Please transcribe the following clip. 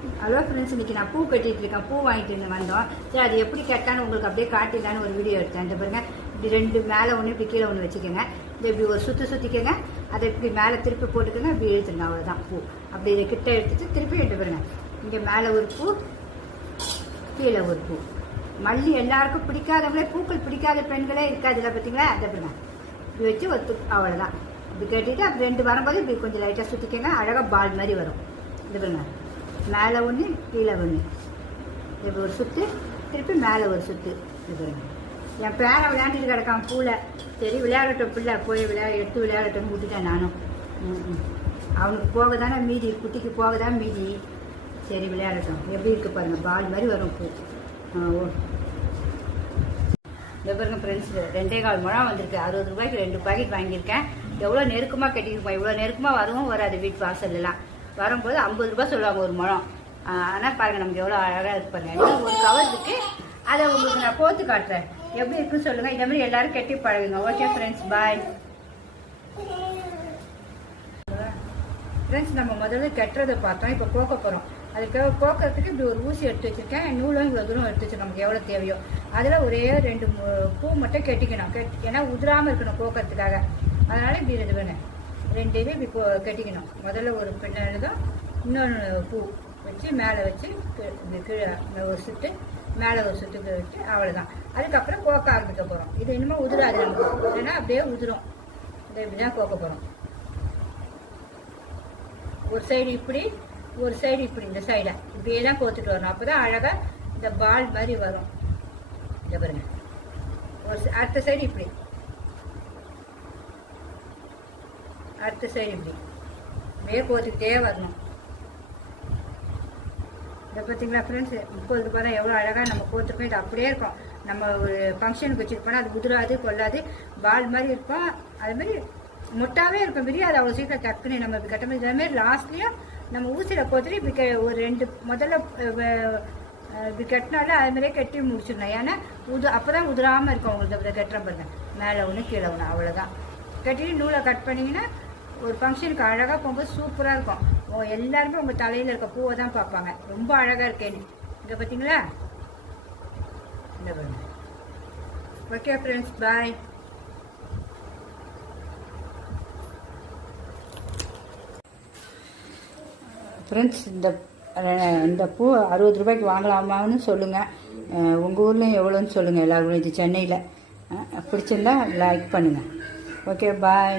Hello friends, இன்றைக்கி நான் பூ கட்டிகிட்டு இருக்கேன். பூ வாங்கிட்டு வந்தோம். சரி, அது எப்படி கட்டான்னு உங்களுக்கு அப்படியே காட்டிடலான்னு ஒரு வீடியோ எடுத்தேன். இந்த பாருங்க, இப்படி ரெண்டு மேலே ஒன்று இப்படி கீழே ஒன்று வச்சுக்கோங்க. இப்படி ஒரு சுற்றிக்கோங்க. அதை இப்படி மேலே திருப்பி போட்டுக்கோங்க. இப்படி இழுத்துருங்க, அவ்வளோதான். பூ அப்படி இதை கிட்ட எடுத்துட்டு திருப்பி எடுத்து பாருங்க. இங்கே மேலே ஒரு பூ, கீழே ஒரு பூ. மல்லி எல்லாருக்கும் பிடிக்காதவங்களே, பூக்கள் பிடிக்காத பெண்களே இருக்காதுல்ல, பார்த்தீங்களா? அதை பாருங்க, இப்படி வச்சு அவ்வளோதான். இப்படி கட்டிட்டு அப்படி ரெண்டு வரும்போது இப்படி கொஞ்சம் லைட்டாக சுற்றிக்கோங்க. அழகாக பால் மாதிரி வரும். இது பாருங்க, மேலே ஒன்று கீழே ஒன்று, இப்படி ஒரு சுற்று, திருப்பி மேலே ஒரு சுற்று. இது பாருங்க, என் பேரை விளையாண்டுட்டு கிடக்கான் பூவில். சரி, விளையாடட்டும் பிள்ளை, போய் எடுத்து விளையாடட்டும் விட்டுட்டேன் நானும். அவனுக்கு போக தானே மீதி, குட்டிக்கு போக தான் மீதி. சரி, விளையாடட்டும். எப்படி இருக்குது பாருங்கள், பால் மாதிரி வரும் பூ. இந்த பாருங்க ஃப்ரெண்ட்ஸ், 2.25 முழம் வந்திருக்கு. 60 ரூபாய்க்கு 2 பாக்கெட் வாங்கியிருக்கேன். எவ்வளோ நெருக்கமாக கட்டியிருப்போம். இவ்வளோ நெருக்கமாக வரவும் வராது. வீட்டு வாசல்லாம் வரும்போது 50 ரூபாய் சொல்லுவாங்க ஒரு முழம். ஆனால் பாருங்கள், நமக்கு எவ்வளோ அழகாக இருப்பாங்க. ஒரு கவர் இருக்குது, அதை உங்களுக்கு நான் போட்டு காட்டுறேன். எப்படி இருக்குன்னு சொல்லுங்கள். இதே மாதிரி எல்லாரும் கட்டி பழகுங்க. ஓகே ஃப்ரெண்ட்ஸ், பாய். ஃப்ரெண்ட்ஸ், நம்ம முதல்ல கட்டுறதை பார்த்தோம். இப்போ கோக்க போகிறோம். அதுக்காக கோக்கிறதுக்கு இப்படி ஒரு ஊசி எடுத்து வச்சுருக்கேன். நூலும் இவ்வளோ தூரம் எடுத்து வச்சு நமக்கு எவ்வளோ தேவையோ அதில் ஒரே 2 பூ மட்டும் கட்டிக்கணும். ஏன்னா உதிராமல் இருக்கணும் கோக்கிறதுக்காக. அதனால் இப்படி இது வேணும். 2 இது இப்படி கட்டிக்கணும். முதல்ல ஒரு பின்னதும் இன்னொன்று பூ வச்சு மேலே வச்சு கீழே ஒரு சுற்று, மேலே ஒரு சுற்றுக்கு வச்சு அவ்வளோதான். அதுக்கப்புறம் கோக்க ஆரம்பிக்க போகிறோம். இது இன்னமும் உதிராது நமக்கு, ஏன்னா அப்படியே உதிரும். இதை இப்படி தான் கோக்க போகிறோம். ஒரு சைடு இப்படி, ஒரு சைடு இப்படி, இந்த சைடை இப்படியே தான் கோத்துட்டு வரணும். அப்போ தான் அழகாக இந்த பால் மாதிரி வரும். இதை பாருங்க, அடுத்த சைடு இப்படி, அடுத்த சைடு இப்படி அப்படியே கோத்துக்கிட்டே வரணும். இதை பார்த்தீங்களா ஃப்ரெண்ட்ஸ், இப்போது பார்த்தா எவ்வளோ அழகாக நம்ம கோத்துருக்கோம். இது அப்படியே இருக்கும். நம்ம ஒரு ஃபங்க்ஷனுக்கு வச்சுருப்போம்னா அது உதிராது, கொள்ளாது, பால் மாதிரி இருக்கும். அதுமாதிரி மொட்டாவே இருக்கும். விரியாது அவ்வளோ சீக்கிரம் டக்குன்னு. நம்ம இப்படி கட்டும்போது இதேமாரி லாஸ்ட்லேயும் நம்ம ஊசியில் கோத்துட்டு இப்படி ஒரு 2 முதல்ல இப்படி கட்டினாலும் அதுமாதிரியே கட்டி முடிச்சிடணும். ஏன்னா அப்போ தான் உதிராமல் இருக்கும். உங்களுக்கு அப்படி கட்டுற பாருங்க, மேலே ஒன்று கீழே ஒன்று, அவ்வளோதான். கட்டிட்டு நூலை கட் பண்ணிங்கன்னா ஒரு ஃபங்க்ஷனுக்கு அழகாக போகும்போது சூப்பராக இருக்கும். எல்லாருமே உங்கள் தலையில் இருக்க பூவை தான் பார்ப்பாங்க. ரொம்ப அழகாக இருக்கேன்னு. இங்கே பார்த்தீங்களா? இந்த பாருங்க. ஓகே ஃப்ரெண்ட்ஸ், பாய். ஃப்ரெண்ட்ஸ், இந்த பூ 60 ரூபாய்க்கு வாங்கலாமான்னு சொல்லுங்கள். உங்கள் ஊர்லேயும் எவ்வளோன்னு சொல்லுங்கள். எல்லாருக்கும் இது சென்னையில் பிடிச்சிருந்தா லைக் பண்ணுங்கள். ஓகே, பாய்.